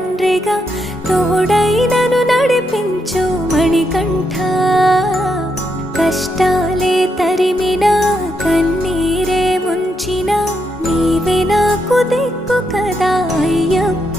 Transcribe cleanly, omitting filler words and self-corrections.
తండ్రిగా తోడై నన్ను నడిపించు మణికంఠ. కష్టాలే తరిమినా కన్నీరే ముంచిన నీవే నాకు దిక్కు కదా అయ్యప్ప.